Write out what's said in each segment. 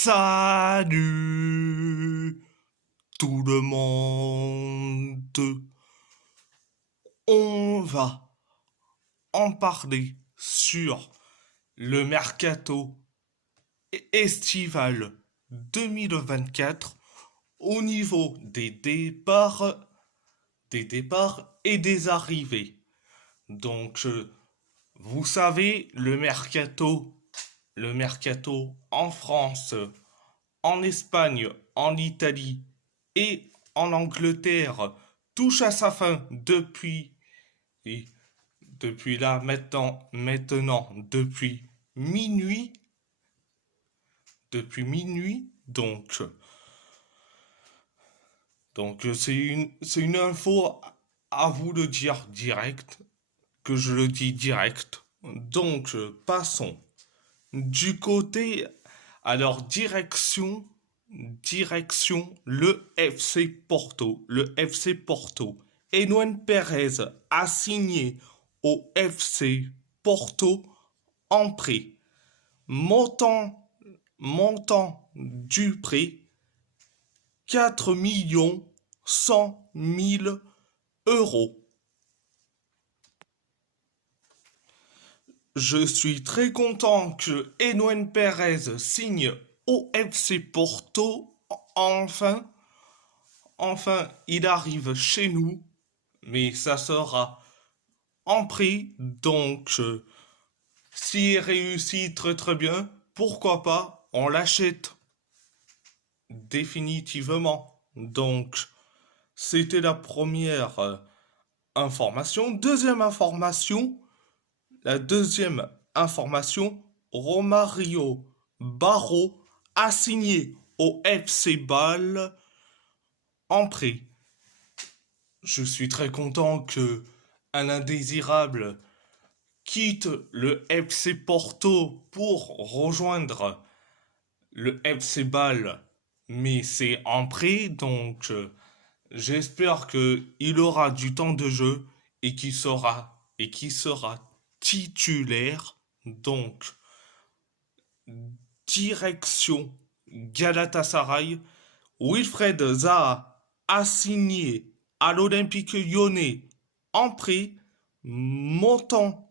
Salut tout le monde. On va en parler sur le mercato estival 2024 au niveau des départs et des arrivées. Donc, vous savez, le mercato en France, en Espagne, en Italie et en Angleterre touche à sa fin et depuis là maintenant minuit, depuis minuit, donc c'est une info à vous le dire direct, que je le dis direct. Donc passons du côté, alors direction le FC Porto. Le FC Porto. Enouen Perez a signé au FC Porto en prêt. Montant, montant du prêt 4 100 000 euros. Je suis très content que Enouen Perez signe au FC Porto. Enfin, enfin, il arrive chez nous, mais ça sera en prix. Donc, s'il réussit très très bien, pourquoi pas, on l'achète définitivement. Donc, c'était la première information. La deuxième information, Romario Barro a signé au FC Bâle en prêt. Je suis très content que un indésirable quitte le FC Porto pour rejoindre le FC Bâle, mais c'est en prêt, donc j'espère qu'il aura du temps de jeu et qu'il sera titulaire. Donc, direction Galatasaray. Wilfred Zaha a signé à l'Olympique Lyonnais en prêt, montant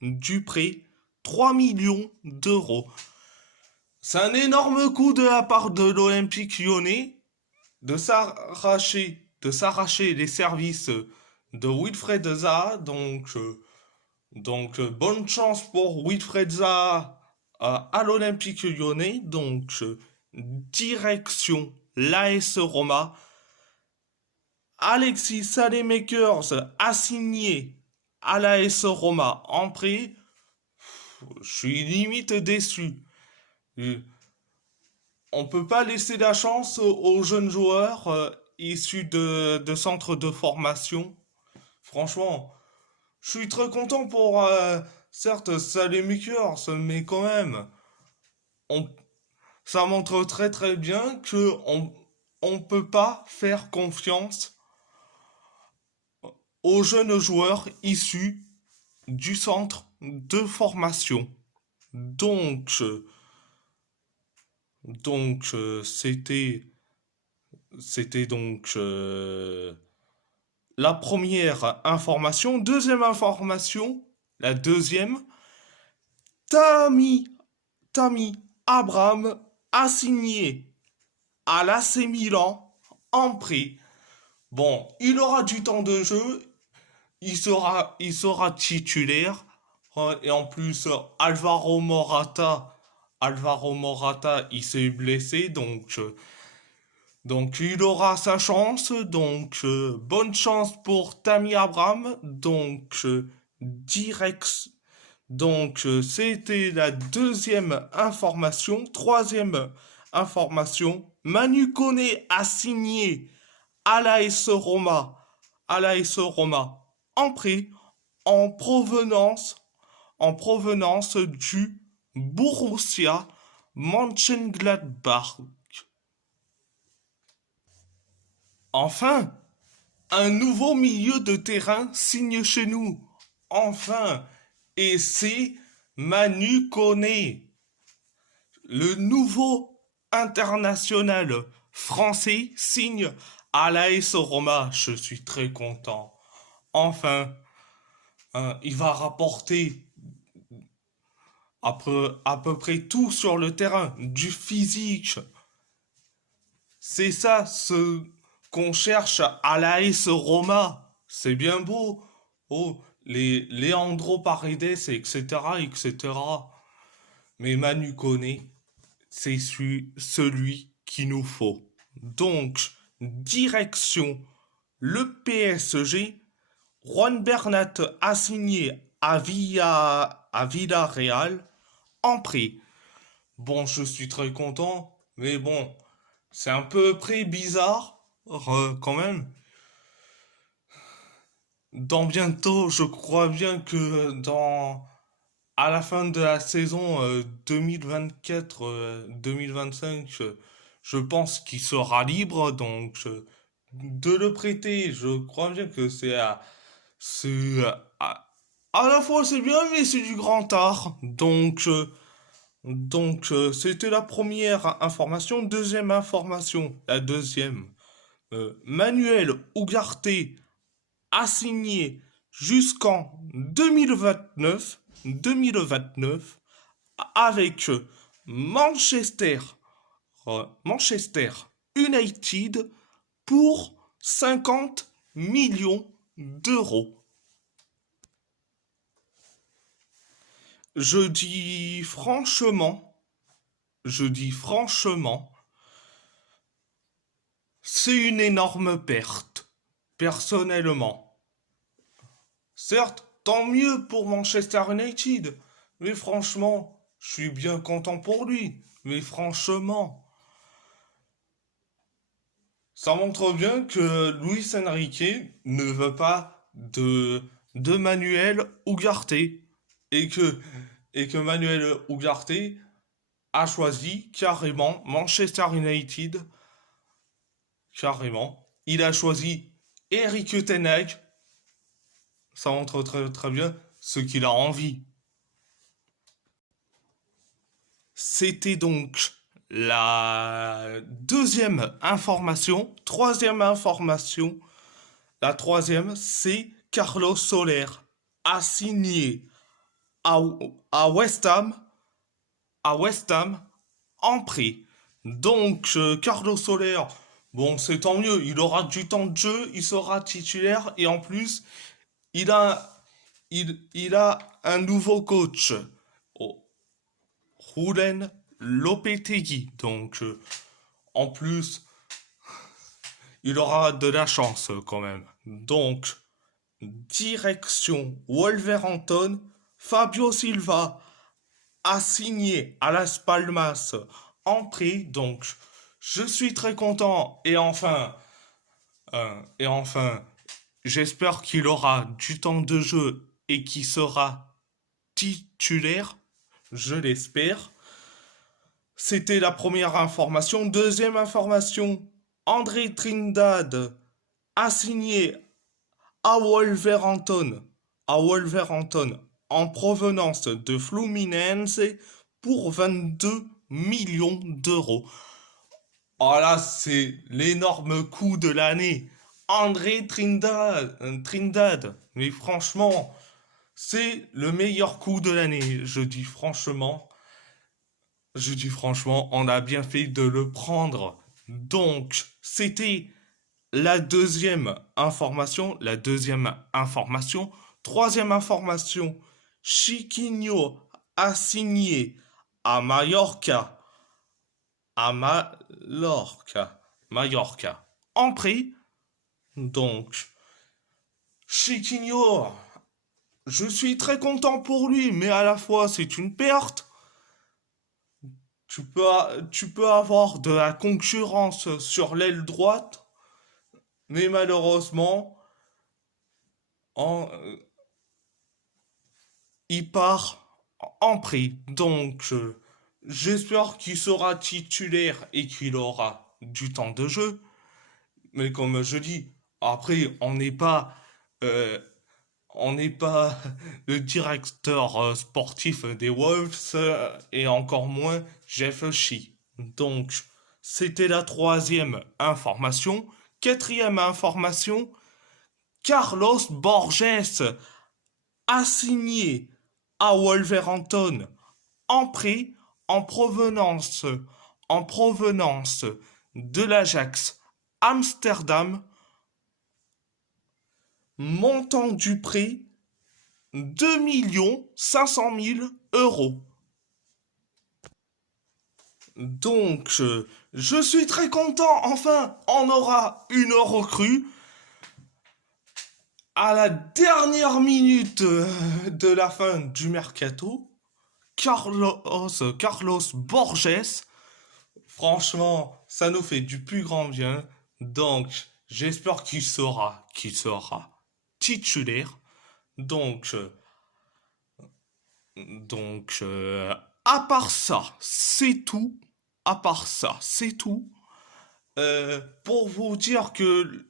du prêt 3 millions d'euros. C'est un énorme coup de la part de l'Olympique Lyonnais de s'arracher les services de Wilfred Zaha. Donc, bonne chance pour Wilfred Zaha à l'Olympique Lyonnais. Donc, direction l'AS Roma. Alexis Saelemaekers a signé à l'AS Roma en prêt. Je suis limite déçu. On peut pas laisser la chance aux jeunes joueurs issus de centres de formation. Franchement, je suis très content pour, certes, Saelemaekers, mais quand même, on, ça montre très très bien que on peut pas faire confiance aux jeunes joueurs issus du centre de formation. Donc, c'était donc la première information. Deuxième information, la deuxième, Tammy, Tammy Abraham a signé à l'AC Milan en prêt. Bon, il aura du temps de jeu, il sera titulaire. Et en plus, Alvaro Morata, il s'est blessé, donc il aura sa chance. Donc, bonne chance pour Tammy Abraham. Donc, direct. Donc, c'était la deuxième information. Troisième information, Manu Koné a signé à l'AS Roma, en prêt, en provenance, du Borussia Mönchengladbach. Enfin, un nouveau milieu de terrain signe chez nous. Enfin, et c'est Manu Koné, le nouveau international français signe à l'AS Roma. Je suis très content. Enfin, il va rapporter à peu près tout sur le terrain, du physique. C'est ça ce qu'on cherche à l'AS Roma. C'est bien beau. Oh, les Leandro Paredes, etc., etc. Mais Manu Koné, c'est celui qu'il nous faut. Donc, direction le PSG. Juan Bernat a signé à Villarreal en prêt. Bon, je suis très content, mais bon, c'est un peu près bizarre quand même. Dans bientôt, je crois bien que à la fin de la saison 2024-2025, je pense qu'il sera libre, donc de le prêter, je crois bien que c'est à la fois c'est bien, mais c'est du grand art. Donc, c'était la première information. Deuxième information, la deuxième. Manuel Ugarte a signé jusqu'en 2029 avec Manchester, Manchester United pour 50 millions d'euros. Je dis franchement, je dis franchement, c'est une énorme perte, personnellement. Certes, tant mieux pour Manchester United, mais franchement, je suis bien content pour lui. Mais franchement, ça montre bien que Luis Enrique ne veut pas de Manuel Ugarte et que Manuel Ugarte a choisi carrément Manchester United, carrément. Il a choisi Eric Ten Hag. Ça montre très, très bien ce qu'il a envie. C'était donc la deuxième information. Troisième information. La troisième, c'est Carlos Soler a signé à, à West Ham, à West Ham en prêt. Donc, Carlos Soler, bon, c'est tant mieux. Il aura du temps de jeu, il sera titulaire et en plus, il a, il a un nouveau coach, oh, Julen Lopetegui. Donc, en plus, il aura de la chance quand même. Donc, direction Wolverhampton, Fabio Silva a signé à Las Palmas en prêt. Donc, je suis très content. Et enfin, j'espère qu'il aura du temps de jeu et qu'il sera titulaire. Je l'espère. C'était la première information. Deuxième information, André Trindade a signé à Wolverhampton, en provenance de Fluminense pour 22 millions d'euros. Oh là, c'est l'énorme coup de l'année. André Trindade. Mais franchement, c'est le meilleur coup de l'année. Je dis franchement, on a bien fait de le prendre. Donc, c'était la deuxième information. La deuxième information. Troisième information. Chiquinho a signé à Mallorca. À Mallorca. En prêt. Donc, Chiquinho, je suis très content pour lui, mais à la fois c'est une perte. Tu peux avoir de la concurrence sur l'aile droite, mais malheureusement, en- il part en prêt. Donc, j'espère qu'il sera titulaire et qu'il aura du temps de jeu. Mais comme je dis, après, euh, on n'est pas le directeur sportif des Wolves et encore moins Jeff Shee. Donc, c'était la troisième information. Quatrième information, Carlos Borges a signé à Wolverhampton en prêt en provenance, en provenance de l'Ajax Amsterdam, montant du prêt 2 500 000 euros. Donc, je suis très content. Enfin, on aura une recrue à la dernière minute de la fin du mercato. Carlos Borges. Franchement, ça nous fait du plus grand bien. Donc, j'espère qu'il sera titulaire. Donc, à part ça, c'est tout. À part ça, c'est tout. Pour vous dire que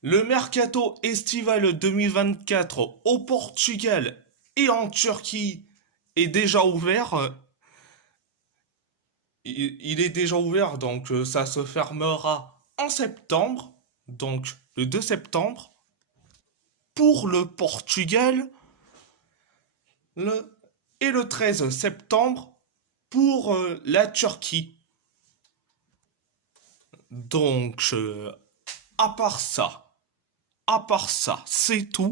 le mercato estival 2024 au Portugal et en Turquie est déjà ouvert. Il est déjà ouvert, donc ça se fermera en septembre, donc le 2 septembre, pour le Portugal, le, et le 13 septembre pour la Turquie. Donc, à part ça, c'est tout.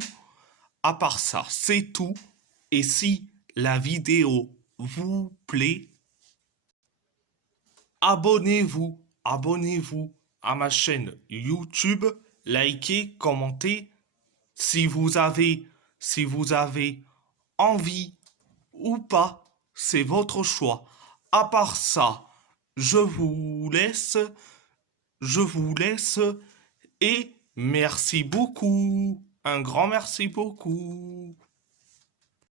À part ça, c'est tout. Et si la vidéo vous plaît, abonnez-vous à ma chaîne YouTube, likez, commentez. Si vous avez, si vous avez envie ou pas, c'est votre choix. À part ça, je vous laisse, je vous laisse et merci beaucoup. Un grand merci beaucoup.